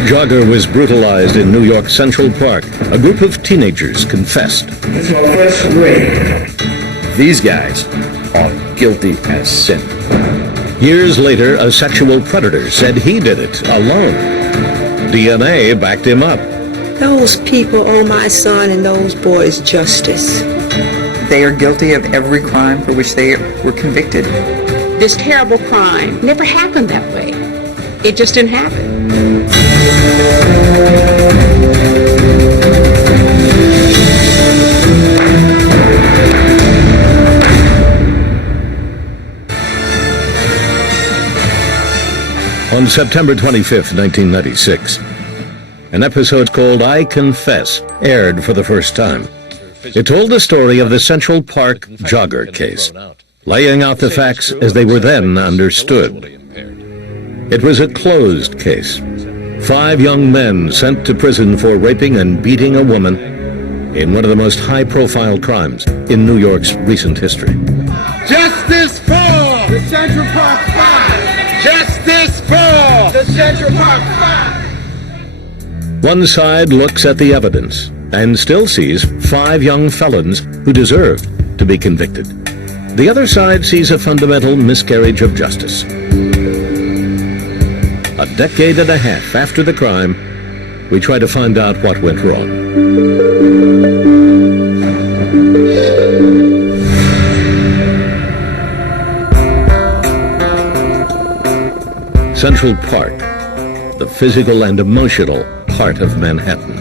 A jogger was brutalized in New York Central Park. A group of teenagers confessed. It's my first rape. These guys are guilty as sin. Years later, a sexual predator said he did it alone. DNA backed him up. Those people owe my son and those boys justice. They are guilty of every crime for which they were convicted. This terrible crime never happened that way. It just didn't happen. On September 25th, 1996, an episode called I Confess aired for the first time. It told the story of the Central Park jogger case, laying out the facts as they were then understood. It was a closed case. 5 young men sent to prison for raping and beating a woman in one of the most high-profile crimes in New York's recent history. Justice for the Central Park 5! Justice for the Central Park 5! One side looks at the evidence and still sees 5 young felons who deserved to be convicted. The other side sees a fundamental miscarriage of justice. A decade and a half after the crime, we try to find out what went wrong. Central Park, the physical and emotional heart of Manhattan.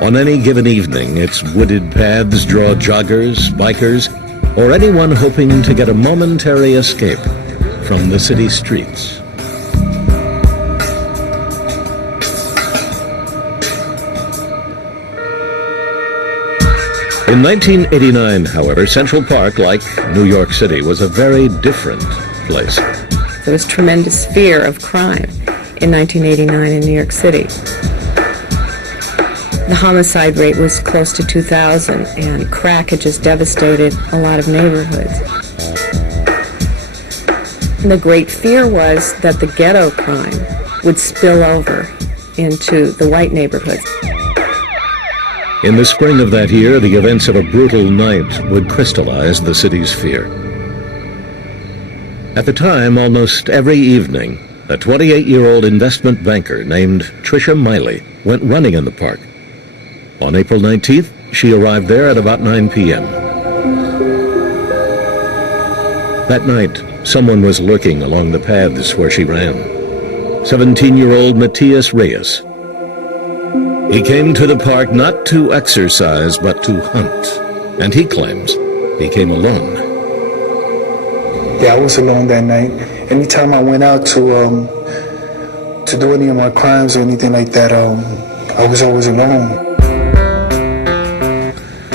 On any given evening, its wooded paths draw joggers, bikers, or anyone hoping to get a momentary escape from the city streets. In 1989, however, Central Park, like New York City, was a very different place. There was tremendous fear of crime in 1989 in New York City. The homicide rate was close to 2,000, and crack had just devastated a lot of neighborhoods. And the great fear was that the ghetto crime would spill over into the white neighborhoods. In the spring of that year, the events of a brutal night would crystallize the city's fear. At the time, almost every evening, a 28-year-old investment banker named Trisha Miley went running in the park. On April 19th, she arrived there at about 9 p.m. That night, someone was lurking along the paths where she ran. 17-year-old Matiais Reyes. He came to the park not to exercise, but to hunt. And he claims he came alone. Yeah, I was alone that night. Anytime I went out to do any of my crimes or anything like that, I was always alone.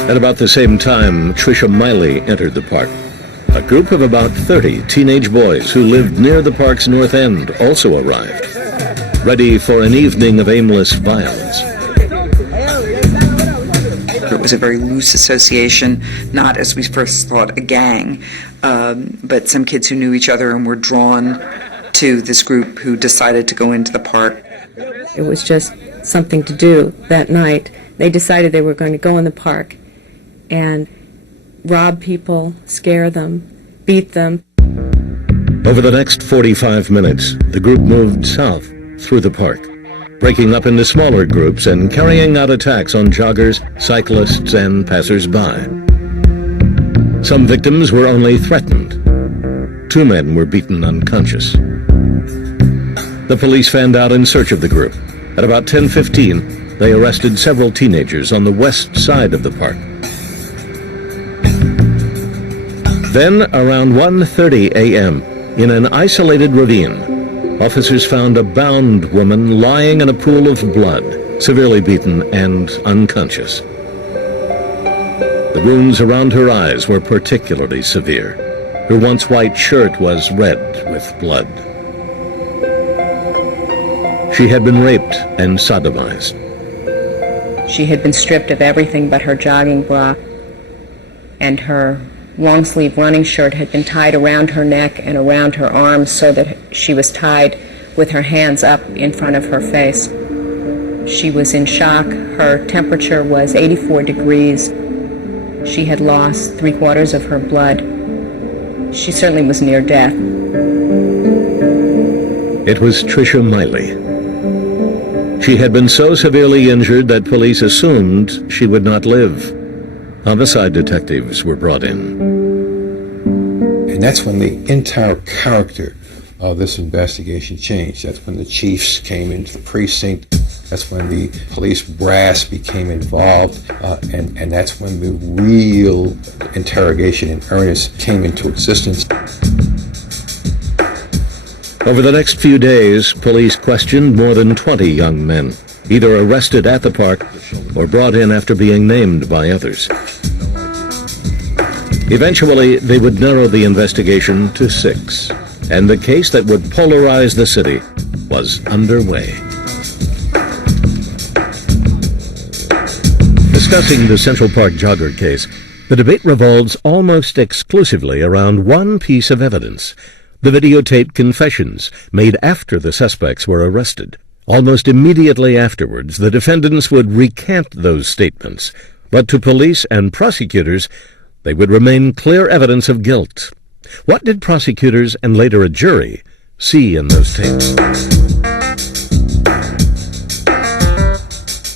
At about the same time, Trisha Miley entered the park. A group of about 30 teenage boys who lived near the park's north end also arrived, ready for an evening of aimless violence. It was a very loose association, not as we first thought a gang, but some kids who knew each other and were drawn to this group who decided to go into the park. It was just something to do that night. They decided they were going to go in the park and rob people, scare them, beat them. Over the next 45 minutes, the group moved south through the park, breaking up into smaller groups and carrying out attacks on joggers, cyclists, and passers-by. Some victims were only threatened. 2 men were beaten unconscious. The police fanned out in search of the group. At about 10:15, they arrested several teenagers on the west side of the park. Then, around 1:30 a.m., in an isolated ravine, officers found a bound woman lying in a pool of blood, severely beaten and unconscious. The wounds around her eyes were particularly severe. Her once white shirt was red with blood. She had been raped and sodomized. She had been stripped of everything but her jogging bra, and her long-sleeve running shirt had been tied around her neck and around her arms so that she was tied with her hands up in front of her face. She was in shock. Her temperature was 84 degrees. She had lost 3/4 of her blood. She certainly was near death. It was Trisha Miley. She had been so severely injured that police assumed she would not live. Homicide detectives were brought in. And that's when the entire character of this investigation changed. That's when the chiefs came into the precinct. That's when the police brass became involved. And that's when the real interrogation in earnest came into existence. Over the next few days, police questioned more than 20 young men, either arrested at the park or brought in after being named by others. Eventually, they would narrow the investigation to 6, and the case that would polarize the city was underway. Discussing the Central Park jogger case, the debate revolves almost exclusively around one piece of evidence: the videotaped confessions made after the suspects were arrested. Almost immediately afterwards, the defendants would recant those statements, but to police and prosecutors, they would remain clear evidence of guilt. What did prosecutors and later a jury see in those tapes?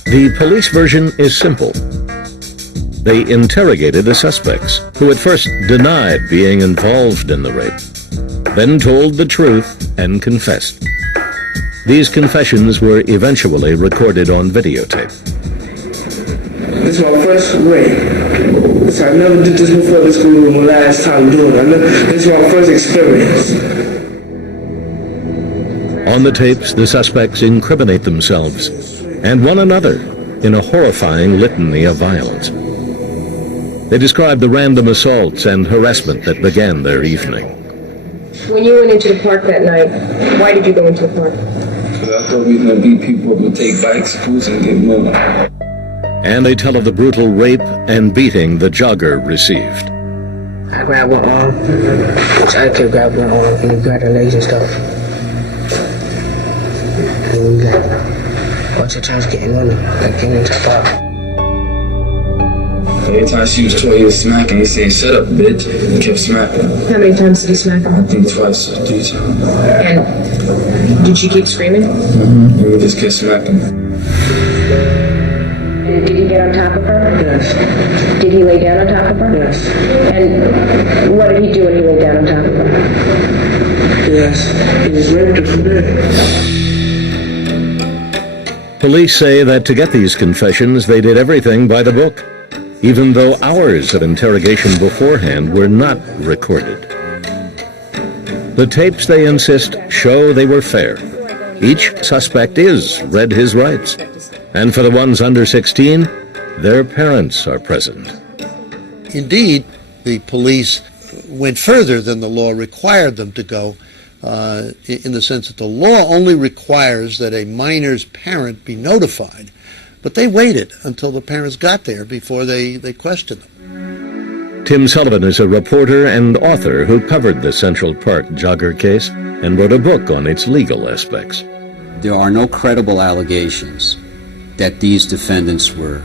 The police version is simple. They interrogated the suspects, who at first denied being involved in the rape, then told the truth and confessed. These confessions were eventually recorded on videotape. This is my first rape. I never did this before. This will be my last time doing it. This is my first experience. On the tapes, the suspects incriminate themselves and one another in a horrifying litany of violence. They describe the random assaults and harassment that began their evening. When you went into the park that night, why did you go into the park? Because I thought we were going to beat people up and take bikes, cruise, and get money. And they tell of the brutal rape and beating the jogger received. I grabbed one arm, I kept grabbing one arm, and he grabbed her legs and stuff. And we got a bunch of times getting money, like getting in top off. Every time she was told he was smacking me, saying, "Shut up, bitch," he kept smacking her. How many times did he smack her? I think twice or 3 times. And did she keep screaming? And we just kept smacking her. Did he get on top of her? Yes. Did he lay down on top of her? Yes. And what did he do when he lay down on top of her? Yes. He just raped her for that. Police say that to get these confessions, they did everything by the book, even though hours of interrogation beforehand were not recorded. The tapes, they insist, show they were fair. Each suspect is read his rights. And for the ones under 16, their parents are present. Indeed, the police went further than the law required them to go, in the sense that the law only requires that a minor's parent be notified. But they waited until the parents got there before they questioned them. Tim Sullivan is a reporter and author who covered the Central Park jogger case and wrote a book on its legal aspects. There are no credible allegations that these defendants were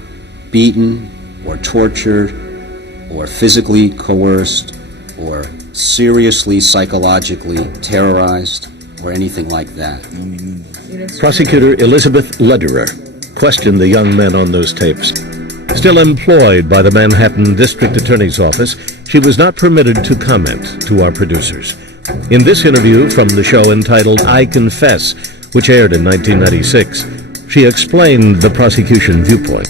beaten or tortured or physically coerced or seriously psychologically terrorized or anything like that. Prosecutor Elizabeth Lederer questioned the young men on those tapes. Still employed by the Manhattan District Attorney's Office, she was not permitted to comment to our producers. In this interview from the show entitled I Confess, which aired in 1996, she explained the prosecution viewpoint.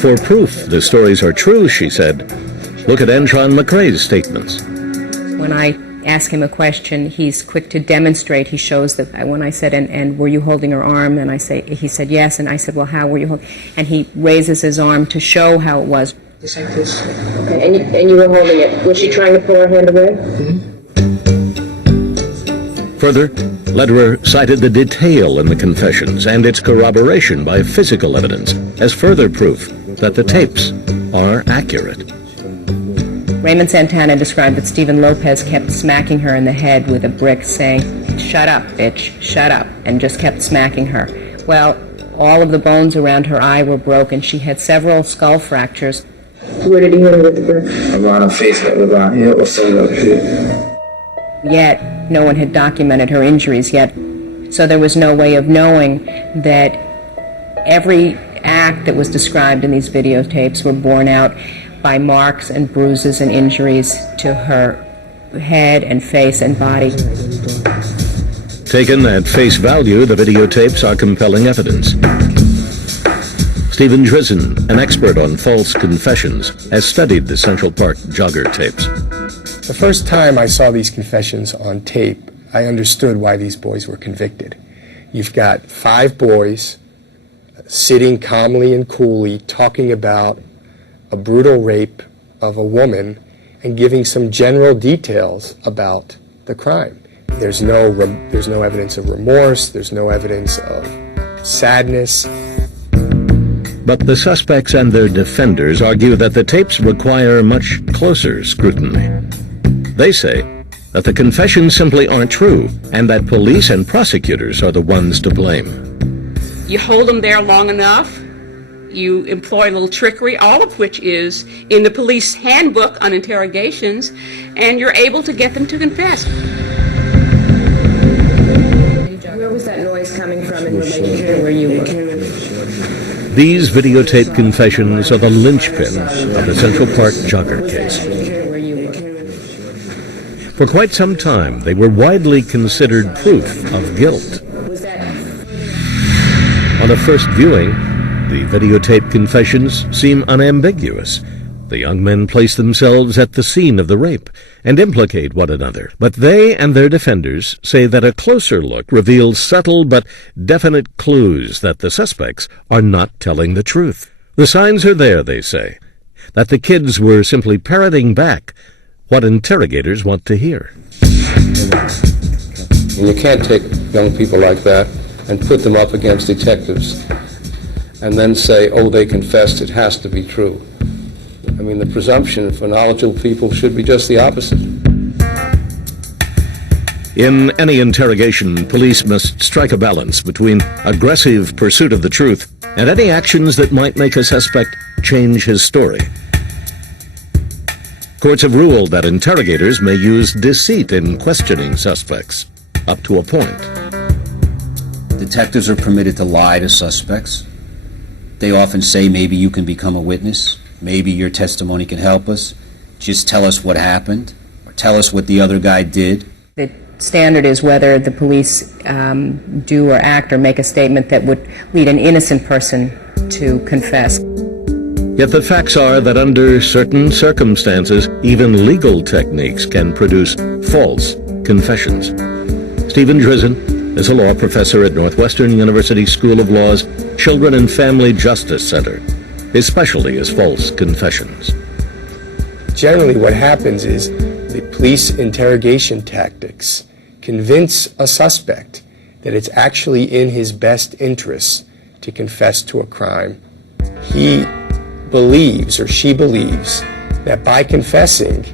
For proof the stories are true, she said, look at Entron McRae's statements. When I ask him a question, he's quick to demonstrate. He shows that when I said, and were you holding her arm? And he said yes, and I said, well, how were you holding? And he raises his arm to show how it was. Just like this. Okay, and you were holding it. Was she trying to pull her hand away? Mm-hmm. Further, Lederer cited the detail in the confessions and its corroboration by physical evidence as further proof that the tapes are accurate. Raymond Santana described that Stephen Lopez kept smacking her in the head with a brick, saying, "Shut up, bitch, shut up," and just kept smacking her. Well, all of the bones around her eye were broken. She had several skull fractures. Where did he hit her with the brick? Around her face, around here, or somewhere up here. Yet, no one had documented her injuries yet, so there was no way of knowing that every act that was described in these videotapes were borne out by marks and bruises and injuries to her head and face and body. Taken at face value, the videotapes are compelling evidence. Stephen Drizzen, an expert on false confessions, has studied the Central Park jogger tapes. The first time I saw these confessions on tape, I understood why these boys were convicted. You've got 5 boys sitting calmly and coolly talking about a brutal rape of a woman and giving some general details about the crime. There's no evidence of remorse, there's no evidence of sadness. But the suspects and their defenders argue that the tapes require much closer scrutiny. They say that the confessions simply aren't true and that police and prosecutors are the ones to blame. You hold them there long enough, you employ a little trickery, all of which is in the police handbook on interrogations, and you're able to get them to confess. Where was that noise coming from in relation to where you were? These videotape confessions are the linchpin of the Central Park jogger case. For quite some time, they were widely considered proof of guilt. On a first viewing, the videotape confessions seem unambiguous. The young men place themselves at the scene of the rape and implicate one another. But they and their defenders say that a closer look reveals subtle but definite clues that the suspects are not telling the truth. The signs are there, they say, that the kids were simply parroting back what interrogators want to hear. And you can't take young people like that and put them up against detectives and then say, oh, they confessed, it has to be true. I mean, the presumption for knowledgeable people should be just the opposite. In any interrogation, police must strike a balance between aggressive pursuit of the truth and any actions that might make a suspect change his story. Courts have ruled that interrogators may use deceit in questioning suspects, up to a point. Detectives are permitted to lie to suspects. They often say, maybe you can become a witness. Maybe your testimony can help us. Just tell us what happened, or tell us what the other guy did. The standard is whether the police do or act or make a statement that would lead an innocent person to confess. Yet the facts are that under certain circumstances, even legal techniques can produce false confessions. Stephen Drizzen is a law professor at Northwestern University School of Law's Children and Family Justice Center. His specialty is false confessions. Generally what happens is the police interrogation tactics convince a suspect that it's actually in his best interests to confess to a crime. He believes, or she believes, that by confessing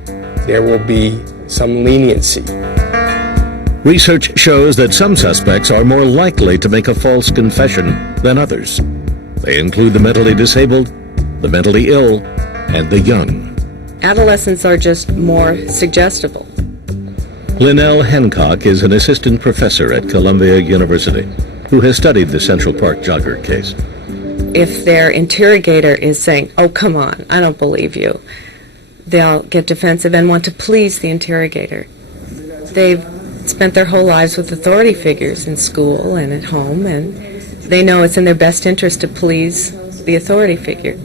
there will be some leniency. Research shows that some suspects are more likely to make a false confession than others. They include the mentally disabled, the mentally ill, and the young. Adolescents are just more suggestible. Linnell Hancock is an assistant professor at Columbia University who has studied the Central Park jogger case. If their interrogator is saying, "Oh, come on, I don't believe you," they'll get defensive and want to please the interrogator. They've spent their whole lives with authority figures in school and at home, and they know it's in their best interest to please the authority figure.